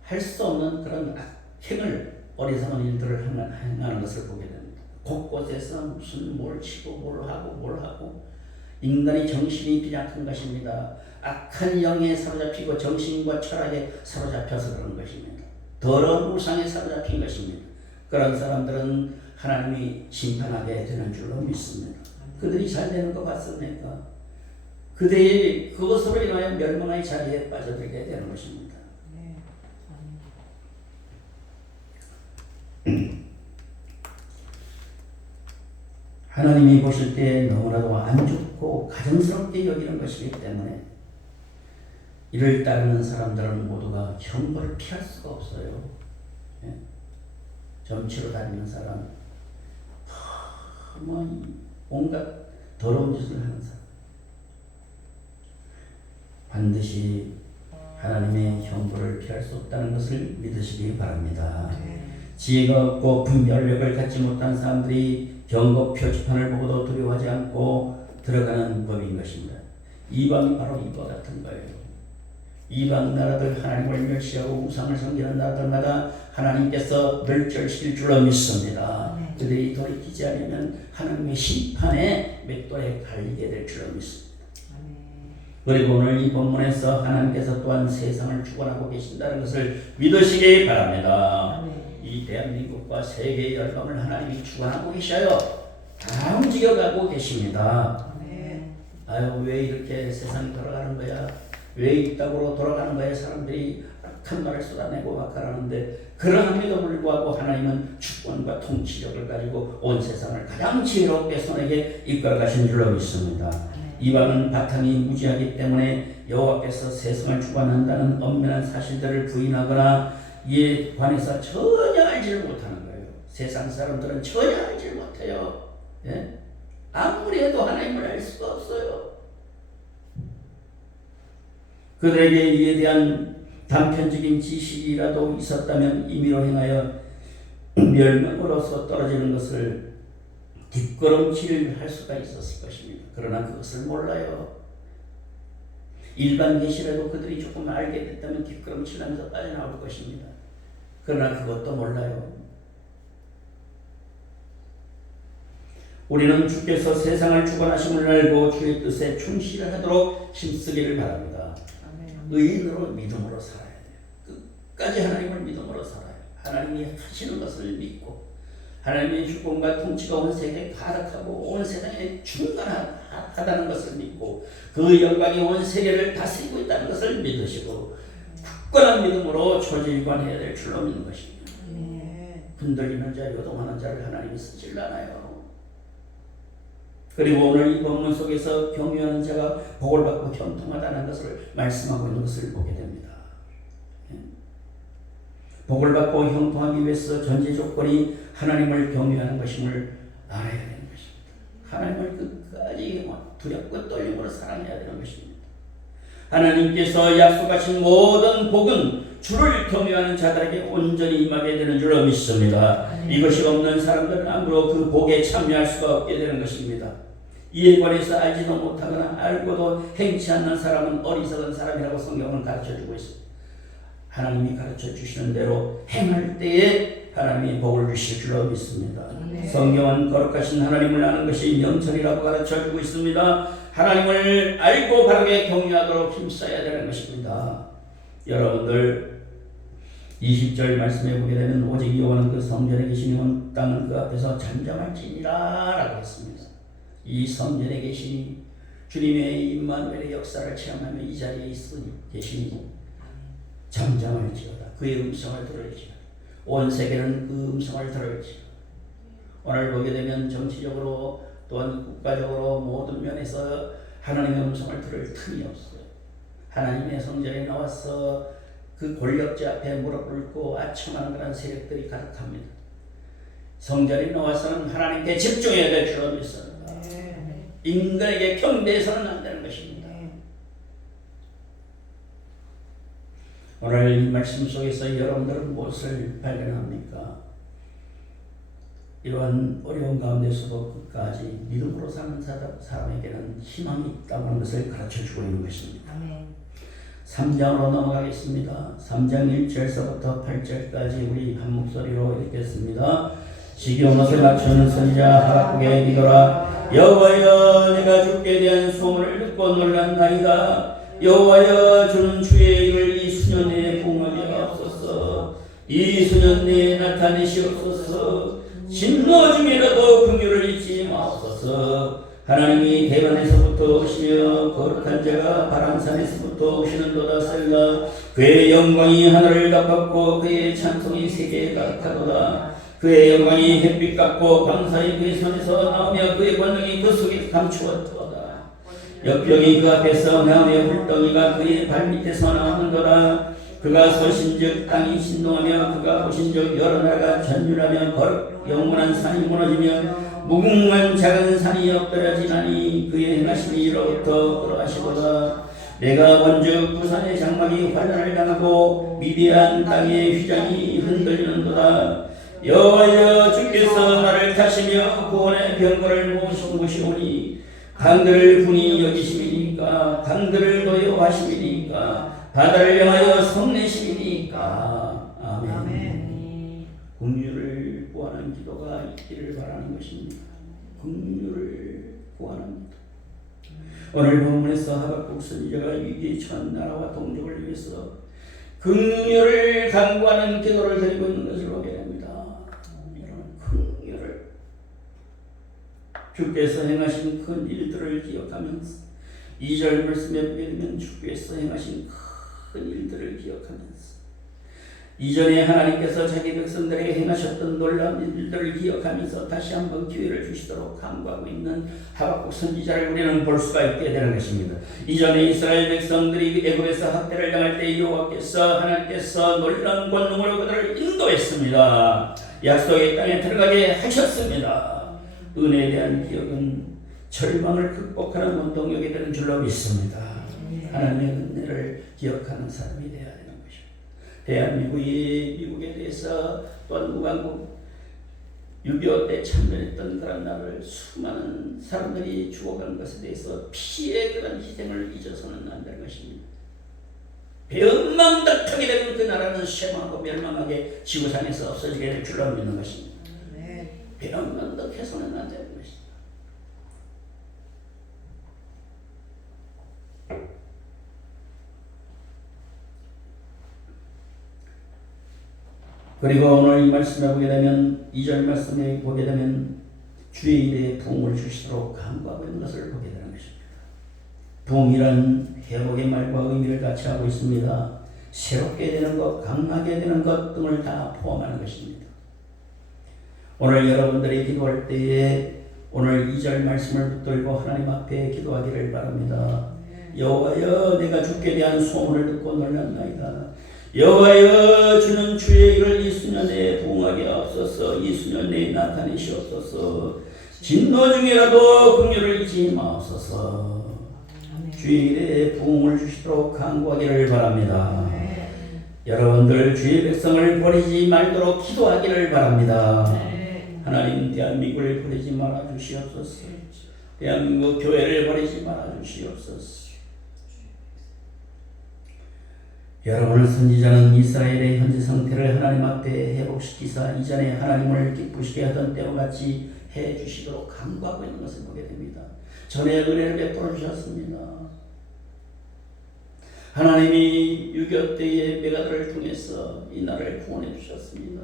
할 수 없는 그런 악행을 어리석은 일들을 행하는 것을 보게 됩니다. 곳곳에서 무슨 뭘 치고 뭘 하고 인간의 정신이 빈약한 것입니다. 악한 영에 사로잡히고 정신과 철학에 사로잡혀서 그런 것입니다. 더러운 우상에 사로잡힌 것입니다. 그런 사람들은 하나님이 심판하게 되는 줄로 믿습니다. 그들이 잘 되는 것 같습니까? 그들이 그것으로 인하여 멸망의 자리에 빠져들게 되는 것입니다. 하나님이 보실 때 너무나도 안 좋고 가증스럽게 여기는 것이기 때문에 이를 따르는 사람들은 모두가 형벌을 피할 수가 없어요. 점치러 다니는 사람, 온갖 더러운 짓을 하는 사람, 반드시 하나님의 형벌을 피할 수 없다는 것을 믿으시기 바랍니다. 지혜가 없고 분별력을 갖지 못한 사람들이 경고 표지판을 보고도 두려워하지 않고 들어가는 법인 것입니다. 이방이 바로 이와 같은 거예요. 이방 나라들 하나님을 멸시하고 우상을 섬기는 나라들마다 하나님께서 멸절시킬 줄로 믿습니다. 그들이 돌이키지 않으면 하나님의 심판에 맷돌에 갈리게 될 줄로 믿습니다. 그리고 오늘 이 본문에서 하나님께서 또한 세상을 주관하고 계신다는 것을 믿으시기 바랍니다. 이 대한민국과 세계의 열방을 하나님이 주관하고 계셔요. 다 움직여가고 계십니다. 아유, 왜 이렇게 세상이 돌아가는 거야? 왜 이 땅으로 돌아가는 거야? 사람들이 악한 말을 쏟아내고 막 하는데, 그러함에도 불구하고 하나님은 주권과 통치력을 가지고 온 세상을 가장 지혜롭게 손에게 이끌어 가신 줄로 믿습니다. 이방은 바탕이 무지하기 때문에 여호와께서 세상을 주관한다는 엄연한 사실들을 부인하거나 이에 관해서 전혀 알지를 못하는 거예요. 세상 사람들은 전혀 알지를 못해요. 아무리 해도 하나님을 알 수가 없어요. 그들에게 이에 대한 단편적인 지식이라도 있었다면 임의로 행하여 멸망으로서 떨어지는 것을 뒷걸음질을 할 수가 있었을 것입니다. 그러나 그것을 몰라요. 일반 계시라도 그들이 조금 알게 됐다면 뒷걸음질하면서 빠져나올 것입니다. 그러나 그것도 몰라요. 우리는 주께서 세상을 주관하심을 알고 주의 뜻에 충실하도록 힘쓰기를 바랍니다. 의인으로 믿음으로 살아야 돼요. 끝까지 하나님을 믿음으로 살아요. 하나님이 하시는 것을 믿고 하나님의 주권과 통치가 온 세계에 가득하고 온 세상에 충만하다는 것을 믿고 그 영광이 온 세계를 다스리고 있다는 것을 믿으시고 굳건한 믿음으로 초지일관해야 될 줄로 믿는 것입니다. 흔들리는 자, 요동하는 자를 하나님이 쓰질 않아요. 그리고 오늘 이 본문 속에서 경유하는 자가 복을 받고 형통하다는 것을 말씀하고 있는 것을 보게 됩니다. 복을 받고 형통하기 위해서 전제 조건이 하나님을 경유하는 것임을 알아야 되는 것입니다. 하나님을 끝까지 두렵고 떨림으로 사랑해야 되는 것입니다. 하나님께서 약속하신 모든 복은 주를 경유하는 자들에게 온전히 임하게 되는 줄로 믿습니다. 이것이 없는 사람들은 아무로 그 복에 참여할 수가 없게 되는 것입니다. 이에 관해서 알지도 못하거나 알고도 행치 않는 사람은 어리석은 사람이라고 성경은 가르쳐주고 있습니다. 하나님이 가르쳐주시는 대로 행할 때에 하나님이 복을 주실 줄로 믿습니다. 성경은 거룩하신 하나님을 아는 것이 명철이라고 가르쳐주고 있습니다. 하나님을 알고 바르게 경유하도록 힘써야 되는 것입니다. 여러분들 20절 말씀에 보게 되면 오직 여호와는 그 성전에 계시니 온 땅은 그 앞에서 잠잠할지니라 라고 했습니다. 이 성전에 계시니 주님의 임마누엘의 역사를 체험하며 이 자리에 있으니 계시니 잠잠할지어다. 그의 음성을 들을지어다. 온 세계는 그 음성을 들을지. 오늘 보게 되면 정치적으로 또한 국가적으로 모든 면에서 하나님의 음성을 들을 틈이 없어요. 하나님의 성전에 나와서 그 권력자 앞에 무릎 꿇고 아첨하는 그런 세력들이 가득합니다. 성전에 나와서는 하나님께 집중해야 될 줄로 믿습니다. 인간에게 경배해서는 안 되는 것입니다. 오늘 이 말씀 속에서 여러분들은 무엇을 발견합니까? 이러한 어려운 가운데서도 끝까지 믿음으로 사는 사람에게는 희망이 있다는 것을 가르쳐주고 있는 것입니다. 3장으로 넘어가겠습니다. 3장 1절서부터 8절까지 우리 한 목소리로 읽겠습니다. 시기온옷을 맞추는 선지자 하박국의 기도라. 여호와여, 내가 주께 대한 소문을 듣고 놀랐나이다. 여호와여, 주는 주의 일을 이 수년 내에 부응하게 하옵소서. 이 수년 내에 나타내시옵소서. 진노 중이라도 긍휼을 잊지 마옵소서. 하나님이 대만에서부터 오시며 거룩한 자가 바람산에서부터 오시는도다. 셀라. 그의 영광이 하늘을 덮었고 그의 찬송이 세계에 가득하도다. 그의 영광이 햇빛 같고 광사의 그의 손에서 나오며 그의 권능이 그 속에 감추었도다. 역병이 그 앞에서 나오며 불덩이가 그의 발밑에서 나오는도다. 그가 서신즉 땅이 신동하며 그가 보신즉 여러 나라가 전율하며 거룩 영원한 산이 무너지며 무궁한 작은 산이 엎드려지나니 그의 행하심이 이로부터 그러하시도다. 내가 원즉 부산의 장막이 환란을 당하고 미비한 땅의 휘장이 흔들리는도다. 여호와여, 주께서 나를 타시며 구원의 병거를 모시오니 강들을 분이 여기심이니까 강들을 도요하심이니까 바다를 향하여 성내심이니까. 아멘. 긍휼을 구하는 기도가 있기를 바라는 것입니다. 긍휼을 구합니다. 오늘 본문에서 하박국 선지자가 위기에 처한 나라와 동족을 위해서 긍휼을 간구하는 기도를 드리고 있는 것을 보게 됩니다. 여러분, 긍휼을, 주께서 행하신 큰 일들을 기억하면서 2절 말씀에 보게 되면 주께서 행하신 큰 일들을 기억하면서 이전에 하나님께서 자기 백성들에게 행하셨던 놀라운 일들을 기억하면서 다시 한번 기회를 주시도록 간구하고 있는 하박국 선지자를 우리는 볼 수가 있게 되는 것입니다. 이전에 이스라엘 백성들이 애굽에서 학대를 당할 때 여호와께서 하나님께서 놀라운 권능으로 그들을 인도했습니다. 약속의 땅에 들어가게 하셨습니다. 은혜에 대한 기억은 절망을 극복하는 원동력이 되는 줄로 믿습니다. 하나님의 은혜를 기억하는 사람이 되어야 되는 것입니다. 미국에 대해서 또한 무관국 6.25 때 참전했던 그런 날을 수많은 사람들이 죽어간 것에 대해서 피의 그런 희생을 잊어서는 안 될 것입니다. 배은망덕하게 되면 그 나라는 쇠망하고 멸망하게 지구상에서 없어지게 될 줄로 믿는 것입니다. 배은망덕해서는 안 되는 것입니다. 그리고 오늘 이 말씀을 보게 되면 2절 말씀에 보게 되면 주의 일에 부흥을 주시도록 간구하고 있는 것을 보게 되는 것입니다. 부흥이란 회복의 말과 의미를 같이 하고 있습니다. 새롭게 되는 것, 강하게 되는 것 등을 다 포함하는 것입니다. 오늘 여러분들이 기도할 때에 오늘 2절 말씀을 붙들고 하나님 앞에 기도하기를 바랍니다. 여호와여, 내가 주께 대한 소문을 듣고 놀랐나이다. 여호와여, 주는 주의 일을 이 수년에 부응하게 하옵소서. 이 수년 내에 나타내시옵소서. 진노 중이라도 긍휼을 잊지 마옵소서. 주의 일에 부응을 주시도록 간구하기를 바랍니다. 여러분들 주의 백성을 버리지 말도록 기도하기를 바랍니다. 하나님, 대한민국을 버리지 말아 주시옵소서. 대한민국 교회를 버리지 말아 주시옵소서. 여러분의 선지자는 이스라엘의 현재 상태를 하나님 앞에 회복시키사 이전에 하나님을 기쁘시게 하던 때와 같이 해주시도록 간구하고 있는 것을 보게 됩니다. 전에 은혜를 베풀어 주셨습니다. 하나님이 6.25 때의 메가더를 통해서 이 나라를 구원해 주셨습니다.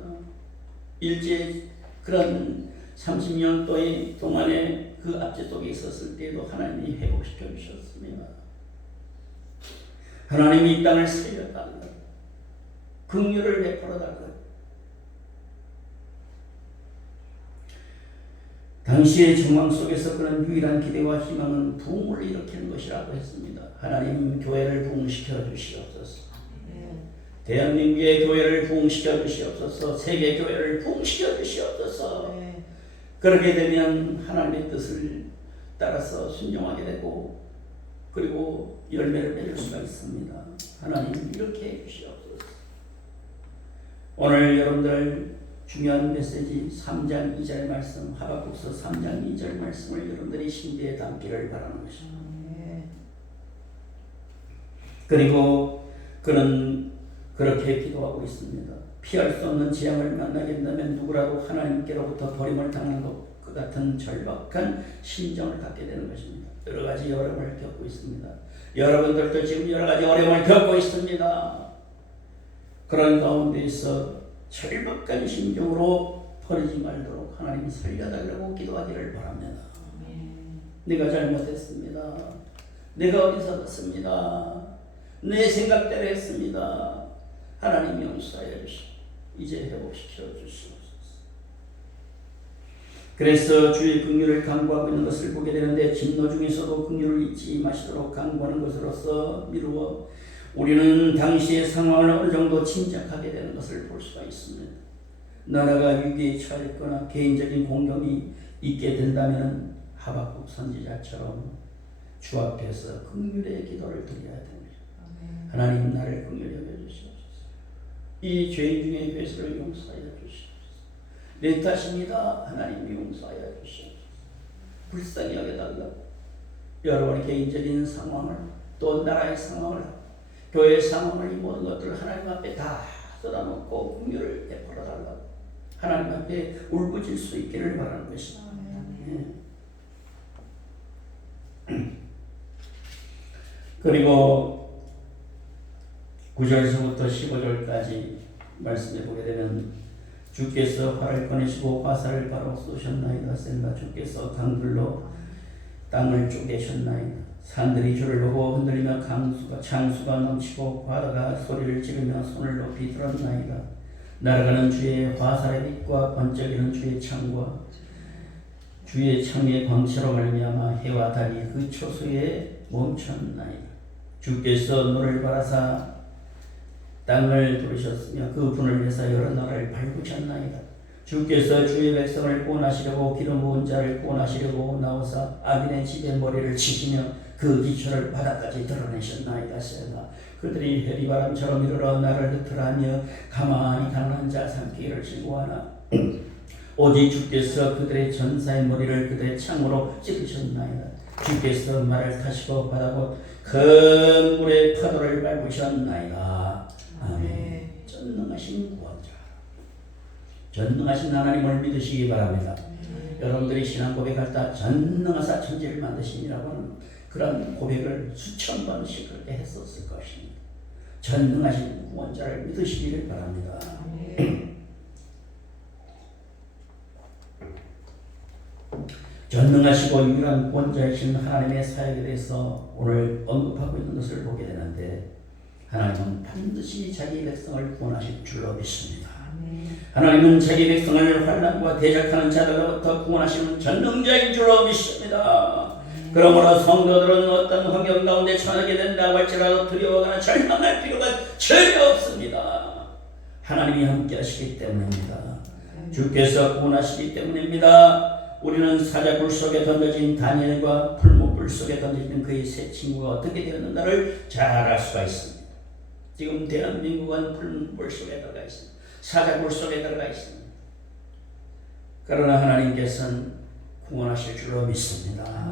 일제 그런 30년 동안에 그 압제 속에 있었을 때에도 하나님이 회복시켜 주셨습니다. 하나님이 이 땅을 살려달라, 긍휼을 베풀어 달라. 당시의 정황 속에서 그런 유일한 기대와 희망은 부흥을 일으키는 것이라고 했습니다. 하나님 교회를 부흥시켜 주시옵소서. 대한민국의 교회를 부흥시켜 주시옵소서. 세계 교회를 부흥시켜 주시옵소서. 그렇게 되면 하나님의 뜻을 따라서 순종하게 되고 그리고 열매를 맺을 수가 있습니다. 하나님 이렇게 해주시옵소서. 오늘 여러분들 중요한 메시지 3장 2절 말씀, 하박국서 3장 2절 말씀을 여러분들이 심기에 담기를 바라는 것입니다. 그리고 그는 그렇게 기도하고 있습니다. 피할 수 없는 재앙을 만나게 된다면 누구라도 하나님께로부터 버림을 당하는 것 같은 절박한 심정을 갖게 되는 것입니다. 여러 가지 어려움을 겪고 있습니다. 여러분들도 지금 여러 가지 어려움을 겪고 있습니다. 그런 가운데서 절박한 심정으로 버리지 말도록 하나님 살려달라고 기도하기를 바랍니다. 내가 잘못했습니다. 내가 어리석었습니다. 내 생각대로 했습니다. 하나님 용서하여 주시고 이제 회복시켜 주시옵소서. 그래서 주의 긍휼을 간구하고 있는 것을 보게 되는데 진노 중에서도 긍휼을 잊지 마시도록 간구하는 것으로서 미루어 우리는 당시의 상황을 어느 정도 짐작하게 되는 것을 볼 수가 있습니다. 나라가 위기에 처했거나 개인적인 공경이 있게 된다면 하박국 선지자처럼 주 앞에서 긍휼의 기도를 드려야 됩니다. 하나님 나를 긍휼히 여겨주시옵소서. 이 죄인 중에 괴수를 용서하여 주시옵소서. 내 탓입니다. 하나님 용서하여 주시옵소서. 불쌍히 여겨달라고 여러분의 개인적인 상황을 또 나라의 상황을 교회의 상황을 이 모든 것들을 하나님 앞에 다 쏟아놓고 긍휼을 베풀어 달라고 하나님 앞에 울부짖을 수 있기를 바라는 것입니다. 그리고 9절에서부터 15절까지 말씀해 보게 되면 주께서 활을 꺼내시고 화살을 바로 쏘셨나이다. 셀라. 주께서 강들로 땅을 쪼개셨나이다. 산들이 주를 보고 흔들리며 창수가 넘치고 바다가 소리를 지르며 손을 높이 들었나이다. 날아가는 주의 화살의 빛과 번쩍이는 주의 창과 주의 창의 광채로 말미암아 해와 달이 그 초소에 멈췄나이다. 주께서 너를 바라사 땅을 부르셨으며 그 분을 내사 여러 나라를 밟으셨나이다. 주께서 주의 백성을 구원하시려고 기름 부은 자를 구원하시려고 나오사 악인의 집에 머리를 치시며 그 기초를 바다까지 드러내셨나이다. 세라. 그들이 해리바람처럼 이르러 나를 흩으라며 가만히 가난한 자 삼키기를 즐거워하나 오직 주께서 그들의 전사의 머리를 그들의 창으로 찌르셨나이다. 주께서 말을 타시고 바다곧 큰 물의 파도를 밟으셨나이다. 아멘. 전능하신 구원자, 전능하신 하나님을 믿으시기 바랍니다. 여러분들이 신앙 고백할 때 전능하사 천지를 만드시니라고 하는 그런 고백을 수천 번씩 그렇게 했었을 것입니다. 전능하신 구원자를 믿으시기를 바랍니다. 전능하시고 유일한 구원자이신 하나님의 사역에 대해서 오늘 언급하고 있는 것을 보게 되는데 하나님은 반드시 자기 백성을 구원하실 줄로 믿습니다. 하나님은 자기 백성을 환난과 대적하는 자들로부터 구원하시는 전능자인 줄로 믿습니다. 그러므로 성도들은 어떤 환경 가운데 처하게 된다고 할지라도 두려워하거나 절망할 필요가 전혀 없습니다. 하나님이 함께 하시기 때문입니다. 주께서 구원하시기 때문입니다. 우리는 사자굴 속에 던져진 다니엘과 풀무불 속에 던져진 그의 세 친구가 어떻게 되었는가를 잘 알 수가 있습니다. 지금 대한민국은 풀무불 속에 들어가 있습니다. 사자굴 속에 들어가 있습니다. 그러나 하나님께서는 구원하실 줄로 믿습니다.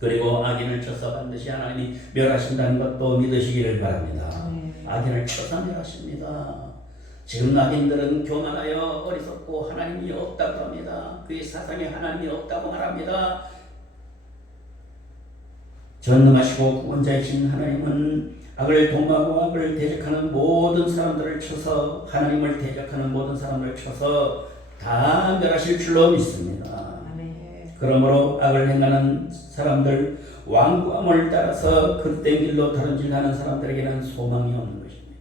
그리고 악인을 쳐서 반드시 하나님이 멸하신다는 것도 믿으시기를 바랍니다. 악인을 쳐서 멸하십니다. 지금 악인들은 교만하여 어리석고 하나님이 없다고 합니다. 그의 사상에 하나님이 없다고 말합니다. 전능하시고 구원자이신 하나님은 악을 동하고 악을 대적하는 모든 사람들을 쳐서 하나님을 대적하는 모든 사람들을 쳐서 다 멸하실 줄로 믿습니다. 그러므로 악을 행하는 사람들, 완고함을 따라서 그릇된 길로 다른 길 하는 사람들에게는 소망이 없는 것입니다.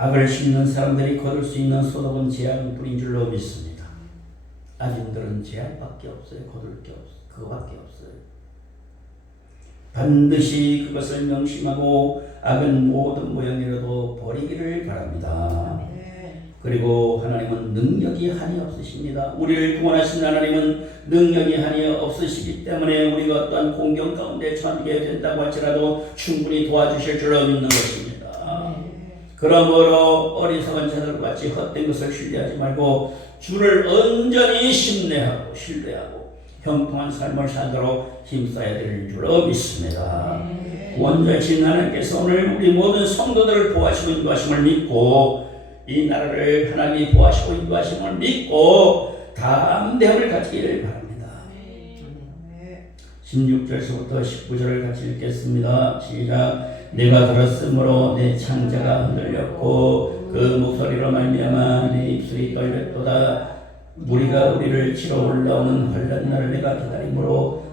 악을 심는 사람들이 거둘 수 있는 소독은 재앙뿐인 줄로 믿습니다. 악인들은 재앙밖에 없어요. 거둘 게 없어요. 그거밖에 없어요. 반드시 그것을 명심하고 악은 모든 모양이라도 버리기를 바랍니다. 그리고 하나님은 능력이 한이 없으십니다. 우리를 구원하신 하나님은 능력이 한이 없으시기 때문에 우리가 어떠한 공경 가운데 처하게 된다고 할지라도 충분히 도와주실 줄로 믿는 것입니다. 그러므로 어리석은 자들과 같이 헛된 것을 신뢰하지 말고 주를 온전히 신뢰하고 신뢰하고 형통한 삶을 살도록 힘써야 될 줄로 믿습니다. 구원자이신 하나님께서 오늘 우리 모든 성도들을 보호하시고 인도하심을 믿고 이 나라를 하나님이 보호하시고 인도하심을 믿고 담대함을 가지기를 바랍니다. 16절에서부터 19절을 같이 읽겠습니다. 시작. 내가 들었으므로 내 창자가 흔들렸고 그 목소리로 말미암아 내 입술이 떨렸도다. 무리가 우리를 치러 올라오는 환난 날을 내가 기다림으로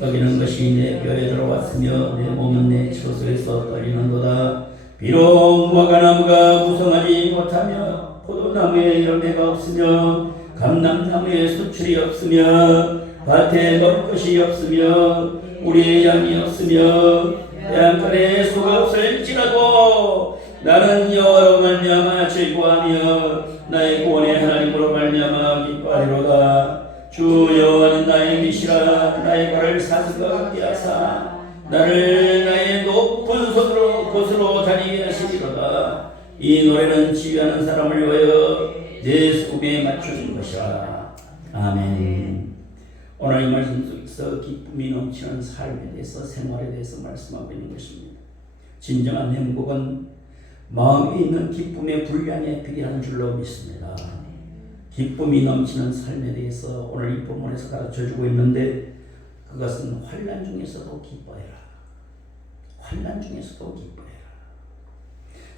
썩이는 것이 내 뼈에 들어왔으며 내 몸은 내 처소에서 떨리는도다. 비록 무화과나무가 무성하지 못하며 포도나무에 열매가 없으며 감람나무에 수출이 없으며 밭에 먹을 것이 없으며 우리의 양이 없으며 양간에 소가 없을지라도 나는 여호와로 말미암아 즐거워하며 나의 구원의 하나님으로 말미암아 기뻐하리로다. 주 여호와는 나의 미시라. 나의 발을 사슴과 같게 하사 나를 나의 높은 곳으로 다니게 하시리로다. 이 노래는 지휘하는 사람을 위하여 내 숨에 맞추는 것이라. 아멘. 오늘 이 말씀 속에서 기쁨이 넘치는 삶에 대해서 생활에 대해서 말씀하고 있는 것입니다. 진정한 행복은 마음에 있는 기쁨의 분량에 비례하는 줄로 믿습니다. 기쁨이 넘치는 삶에 대해서 오늘 이 본문에서 가르쳐주고 있는데 그것은 환난 중에서도 기뻐해라. 환난 중에서도 기뻐해라.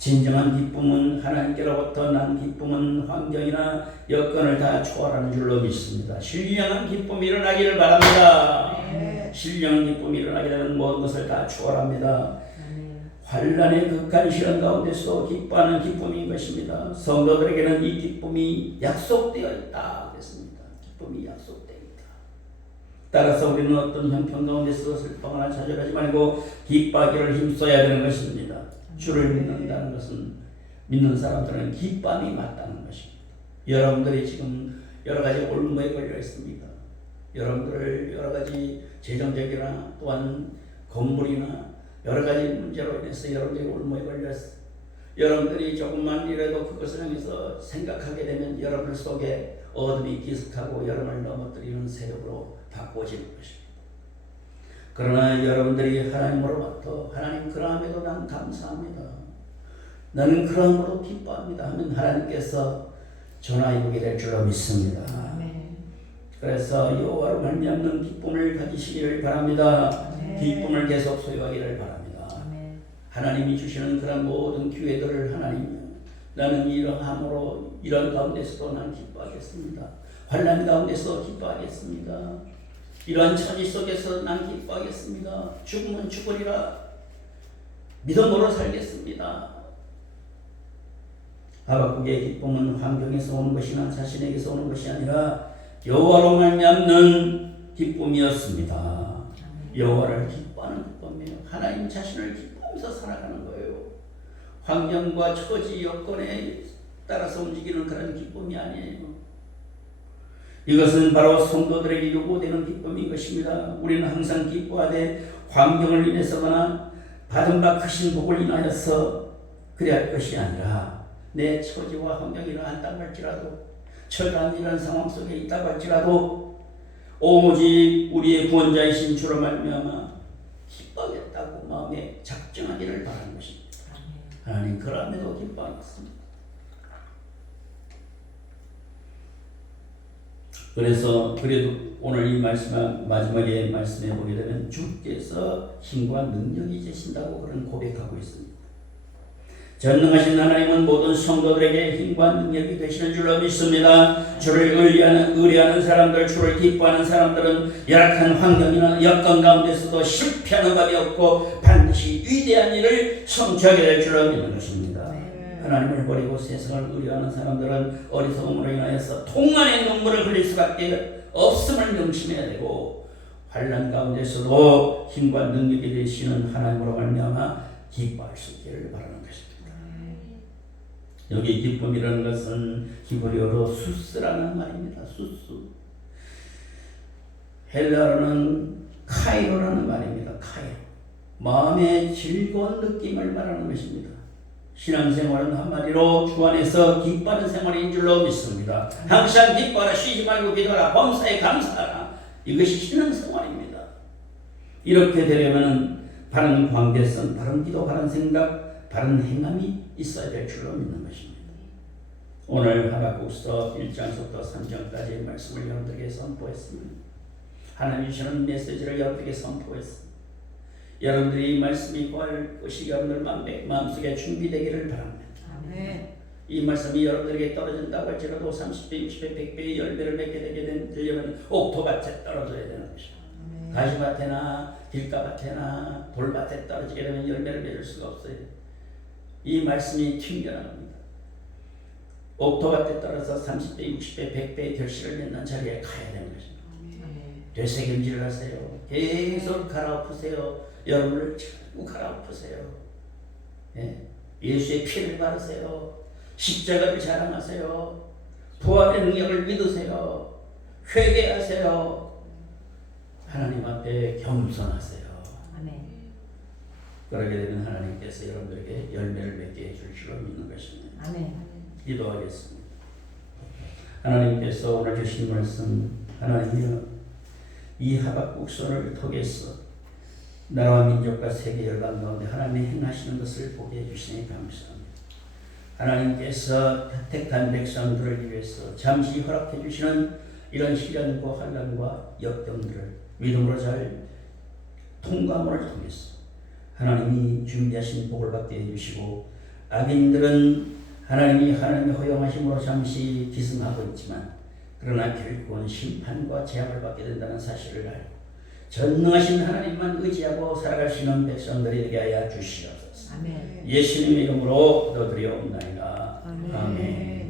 진정한 기쁨은 하나님께로부터 난 기쁨은 환경이나 여건을 다 초월하는 줄로 믿습니다. 신령한 기쁨이 일어나기를 바랍니다. 신령한 기쁨이 일어나게 되는 모든 것을 다 초월합니다. 환난의 극한 시련 가운데서 기뻐하는 기쁨인 것입니다. 성도들에게는 이 기쁨이 약속되어 있다 그랬습니다. 기쁨이 약속되어 있다. 따라서 우리는 어떤 형편 가운데서 슬퍼하거나 좌절하지 말고 기뻐하기를 힘써야 되는 것입니다. 주를 믿는다는 것은 믿는 사람들은 기쁨이 맞다는 것입니다. 여러분들이 지금 여러 가지 올무에 걸려 있습니다. 여러분들 여러 가지 재정적이나 또한 건물이나 여러 가지 문제로 인해서 여러분들이 올무에 걸렸어요. 여러분들이 조금만이라도 그것을 향해서 생각하게 되면 여러분 속에 어둠이 기습하고 여러분을 넘어뜨리는 세력으로 바꿔지는 것입니다. 그러나 여러분들이 하나님으로부터 하나님 그러함에도 난 감사합니다. 나는 그러함으로 기뻐합니다 하면 하나님께서 전화해보게 될 줄로 믿습니다. 그래서 여호와로 말미암는 기쁨을 가지시기를 바랍니다. 기쁨을 계속 소유하기를 바랍니다. 하나님이 주시는 그런 모든 기회들을 하나님 나는 이러함으로 이런 가운데서도 난 기뻐하겠습니다. 환난 가운데서 기뻐하겠습니다. 이러한 처지 속에서 난 기뻐하겠습니다. 죽으면 죽으리라 믿음으로 살겠습니다. 하박국의 기쁨은 환경에서 오는 것이나 자신에게서 오는 것이 아니라 여호와로 말미암는 기쁨이었습니다. 여호와를 기뻐하는 기쁨이에요. 하나님 자신을 기뻐하면서 살아가는 거예요. 환경과 처지 여건에 따라서 움직이는 그런 기쁨이 아니에요. 이것은 바로 성도들에게 요구되는 기쁨인 것입니다. 우리는 항상 기뻐하되 환경을 인해서거나 받은 바 크신 복을 인하여서 그래야 할 것이 아니라 내 처지와 환경이라 한다고 할지라도 처한 이런 상황 속에 있다고 할지라도 오직 우리의 구원자이신 주로 말미암아 기뻐하겠다고 마음에 작정하기를 바라는 것입니다. 하나님 그럼에도 기뻐하겠습니다. 그래서 그래도 오늘 이 말씀 마지막에 말씀해 보게 되면 주께서 힘과 능력이 되신다고 그런 고백하고 있습니다. 전능하신 하나님은 모든 성도들에게 힘과 능력이 되시는 줄로 믿습니다. 주를 의뢰하는 사람들, 주를 기뻐하는 사람들은 열악한 환경이나 여건 가운데서도 실패하는 법이 없고 반드시 위대한 일을 성취하게 될 줄로 믿는 것입니다. 하나님을 버리고 세상을 의뢰하는 사람들은 어리석음으로 인하여서 통한의 눈물을 흘릴 수밖에 없음을 명심해야 되고, 환난 가운데서도 힘과 능력이 되시는 하나님으로 말미암아 기뻐할 수 있기를 바라는 것입니다. 여기 기쁨이라는 것은 히브리어로 수스라는 말입니다. 수스. 헬라어는 카이로라는 말입니다. 카이로. 마음의 즐거운 느낌을 말하는 것입니다. 신앙생활은 한마디로 주 안에서 기뻐하는 생활인 줄로 믿습니다. 항상 기뻐하라, 쉬지 말고 기도하라, 범사에 감사하라. 이것이 신앙생활입니다. 이렇게 되려면 바른 관계성, 바른 기도, 바른 생각, 바른 행함이 있어야 될 줄로 믿는 것입니다. 오늘 하박국서 1장부터 3장까지의 말씀을 여러분들에게 선포했습니다. 하나님 주시는 메시지를 여러분에게 선포했습니다. 여러분들이 이 말씀이 구할 것이 여러분들 마음속에 준비되기를 바랍니다. 아멘. 이 말씀이 여러분들에게 떨어진다고 할지라도 30배, 60배, 100배의 열매를 맺게 되려면 옥토밭에 떨어져야 되는 것입니다. 가시밭에나 길가밭에나 돌밭에 떨어지게 되면 열매를 맺을 수가 없어요. 이 말씀이 튕겨나갑니다. 옥토밭에 떨어져 30배, 60배, 100배의 결실을 맺는 자리에 가야 되는 것입니다. 되새김질을 하세요. 계속 갈아엎으세요. 여러분을 자꾸 갈아엎으세요. 예? 예수의 피를 바르세요. 십자가를 자랑하세요. 부활의 능력을 믿으세요. 회개하세요. 하나님 앞에 겸손하세요. 아멘. 그러게 되면 하나님께서 여러분들에게 열매를 맺게 해줄 줄로 믿는 것입니다. 아멘. 기도하겠습니다. 하나님께서 오늘 주신 말씀, 하나님이여, 이 하박국서를 통해서 나라와 민족과 세계 열방 가운데 하나님이 행하시는 것을 보게 해주시니 감사합니다. 하나님께서 택한 백성들을 위해서 잠시 허락해 주시는 이런 시련과 환난과 역경들을 믿음으로 잘 통과함을 통해서 하나님이 준비하신 복을 받게 해주시고, 악인들은 하나님이 허용하심으로 잠시 기승하고 있지만 그러나 결국은 심판과 재앙을 받게 된다는 사실을 알고 전능하신 하나님만 의지하고 살아갈 수 있는 백성들이 되게 하여 주시옵소서. 아멘. 예수님의 이름으로 기도드리옵나이다. 아멘. 아멘.